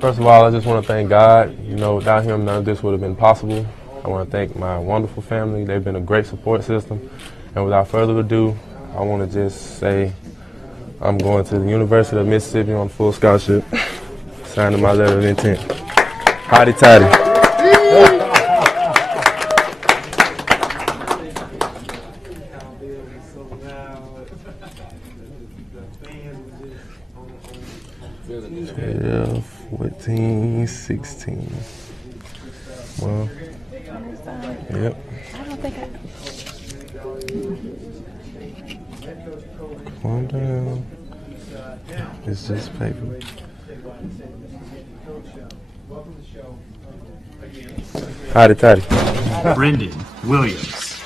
First of all, I just want to thank God. You know, without him, none of this would have been possible. I want to thank my wonderful family. They've been a great support system. And without further ado, I want to just say I'm going to the University of Mississippi on full scholarship, signing my letter of intent. Hotty toddy. Yeah, 14, 16. Well, yep. I don't think Calm down. It's just paper. Hotty toddy. Brenden Williams.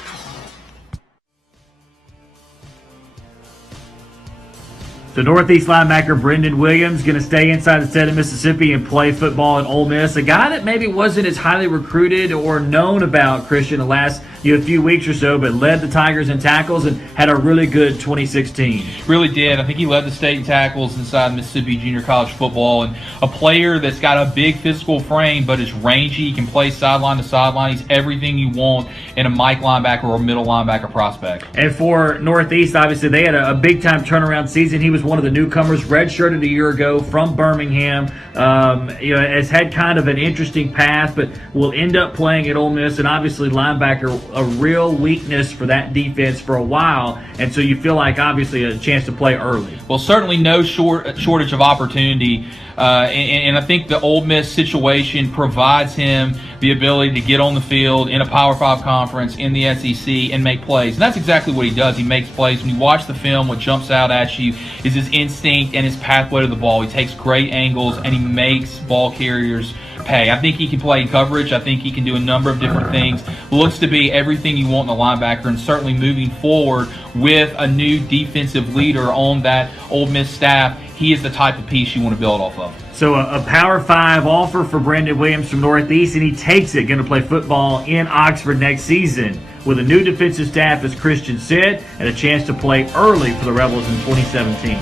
The Northeast linebacker Brenden Williams going to stay inside the state of Mississippi and play football at Ole Miss. A guy that maybe wasn't as highly recruited or known about, Christian, the last few weeks or so, but led the Tigers in tackles and had a really good 2016. Really did. I think he led the state in tackles inside Mississippi junior college football, and a player that's got a big physical frame but is rangy. He can play sideline to sideline. He's everything you want in a Mike linebacker or middle linebacker prospect. And for Northeast, obviously, they had a big-time turnaround season. He was one of the newcomers, redshirted a year ago from Birmingham. Has had kind of an interesting path, but will end up playing at Ole Miss, and obviously linebacker, a real weakness for that defense for a while, and so you feel like obviously a chance to play early. Well, certainly no shortage of opportunity, and I think the Ole Miss situation provides him the ability to get on the field in a Power 5 conference in the SEC and make plays. And that's exactly what he does. He makes plays. When you watch the film, what jumps out at you is his instinct and his pathway to the ball. He takes great angles, and he makes ball carriers pay. I think he can play in coverage. I think he can do a number of different things. Looks to be everything you want in a linebacker, and certainly moving forward with a new defensive leader on that Ole Miss staff, he is the type of piece you want to build off of. So a Power 5 offer for Brenden Williams from Northeast, and he takes it. Going to play football in Oxford next season with a new defensive staff, as Christian said, and a chance to play early for the Rebels in 2017.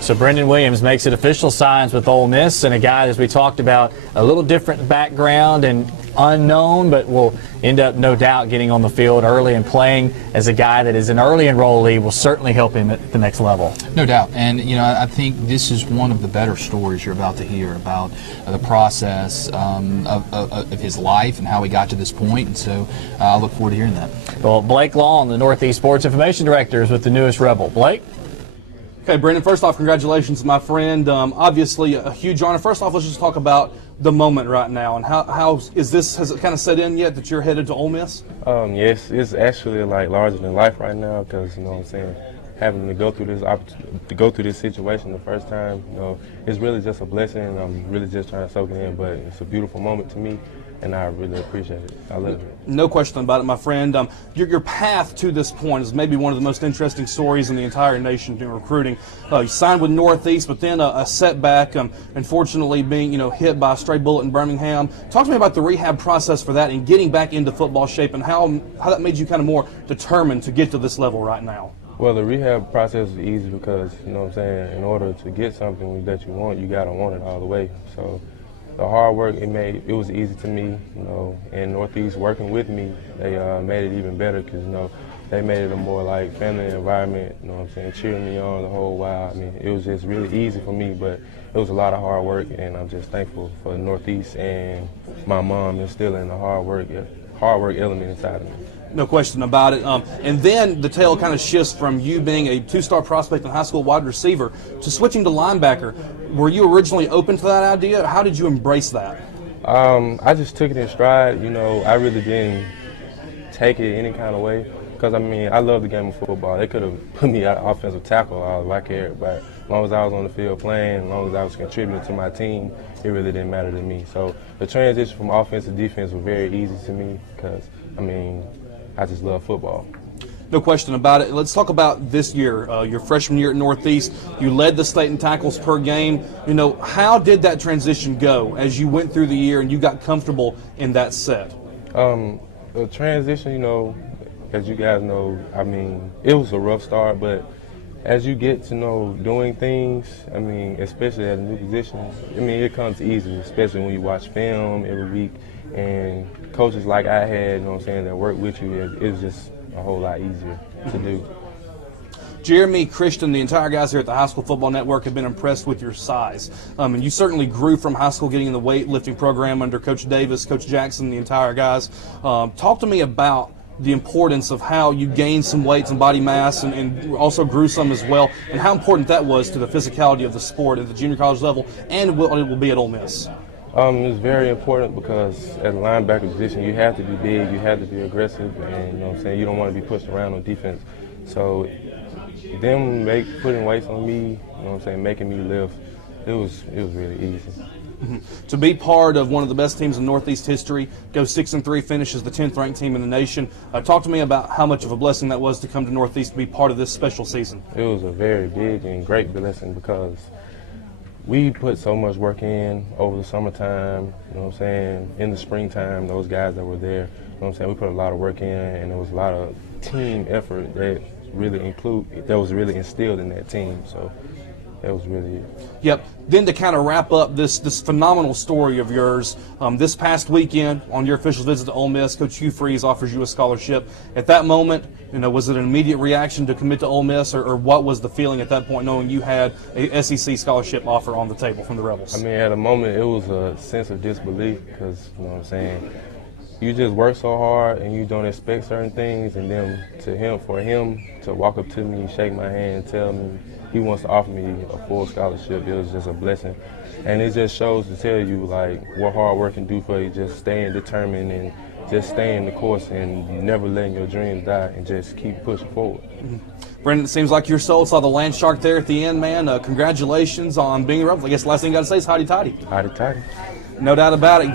So Brenden Williams makes it official, signs with Ole Miss, and a guy, as we talked about, a little different background and unknown, but will end up, no doubt, getting on the field early and playing as a guy that is an early enrollee will certainly help him at the next level. No doubt. And, I think this is one of the better stories you're about to hear about the process of his life and how he got to this point. And so I look forward to hearing that. Well, Blake Long, the Northeast Sports Information Director, is with the newest Rebel. Blake? Okay, Brenden, first off, congratulations, my friend. Obviously, a huge honor. First off, let's just talk about the moment right now, and how is this? Has it kind of set in yet that you're headed to Ole Miss? Yes, it's actually like larger than life right now, because you know what I'm saying, having to go through this situation the first time, it's really just a blessing. I'm really just trying to soak it in, but it's a beautiful moment to me, and I really appreciate it. I love it. No question about it, my friend. Your path to this point is maybe one of the most interesting stories in the entire nation in recruiting. You signed with Northeast, but then a setback, unfortunately being hit by a stray bullet in Birmingham. Talk to me about the rehab process for that and getting back into football shape, and how that made you kind of more determined to get to this level right now. Well, the rehab process is easy because, in order to get something that you want, you got to want it all the way. So the hard work, it was easy to me, and Northeast working with me, they made it even better because, they made it a more like family environment, cheering me on the whole while. It was just really easy for me, but it was a lot of hard work, and I'm just thankful for Northeast and my mom instilling the hard work element inside of me. No question about it. And then the tale kind of shifts from you being a two-star prospect in high school wide receiver to switching to linebacker. Were you originally open to that idea? How did you embrace that? I just took it in stride. I really didn't take it any kind of way because, I love the game of football. They could have put me at offensive tackle if I cared, but as long as I was on the field playing, as long as I was contributing to my team, it really didn't matter to me. So the transition from offense to defense was very easy to me because, I just love football. No question about it. Let's talk about this year, your freshman year at Northeast. You led the state in tackles per game. How did that transition go as you went through the year and you got comfortable in that set? The transition, you know, as you guys know, I mean, it was a rough start, but as you get to know doing things, I mean, especially at a new position, I mean, it comes easy, especially when you watch film every week and coaches like I had, you know what I'm saying, that work with you, it's just a whole lot easier to do. Jeremy, Christian, the entire guys here at the High School Football Network have been impressed with your size. And you certainly grew from high school getting in the weightlifting program under Coach Davis, Coach Jackson, the entire guys. Talk to me about the importance of how you gained some weight, some body mass, and also grew some as well, and how important that was to the physicality of the sport at the junior college level and what it will be at Ole Miss. It's very important because at the linebacker position, you have to be big, you have to be aggressive, and you know what I'm saying, you don't want to be pushed around on defense. So them putting weights on me, you know what I'm saying, making me lift, it was really easy. To be part of one of the best teams in Northeast history, go 6-3, finishes the 10th ranked team in the nation. Talk to me about how much of a blessing that was to come to Northeast to be part of this special season. It was a very big and great blessing because we put so much work in over the summertime, you know what I'm saying, in the springtime, those guys that were there, you know what I'm saying, we put a lot of work in, and there was a lot of team effort that was really instilled in that team. So that was really it. Yep. Then to kind of wrap up this phenomenal story of yours, this past weekend on your official visit to Ole Miss, Coach Hugh Freeze offers you a scholarship. At that moment, you know, was it an immediate reaction to commit to Ole Miss, or what was the feeling at that point, knowing you had a SEC scholarship offer on the table from the Rebels? I mean, at a moment, it was a sense of disbelief because, you know what I'm saying, you just work so hard and you don't expect certain things, and then for him to walk up to me, shake my hand, and tell me he wants to offer me a full scholarship, it was just a blessing. And it just shows to tell you, like, what hard work can do for you, just staying determined and just staying the course and never letting your dreams die and just keep pushing forward. Brenden, it seems like your soul saw the land shark there at the end, man. Congratulations on being a Rebel. I guess the last thing you got to say is howdy-toddy. Howdy-toddy. No doubt about it.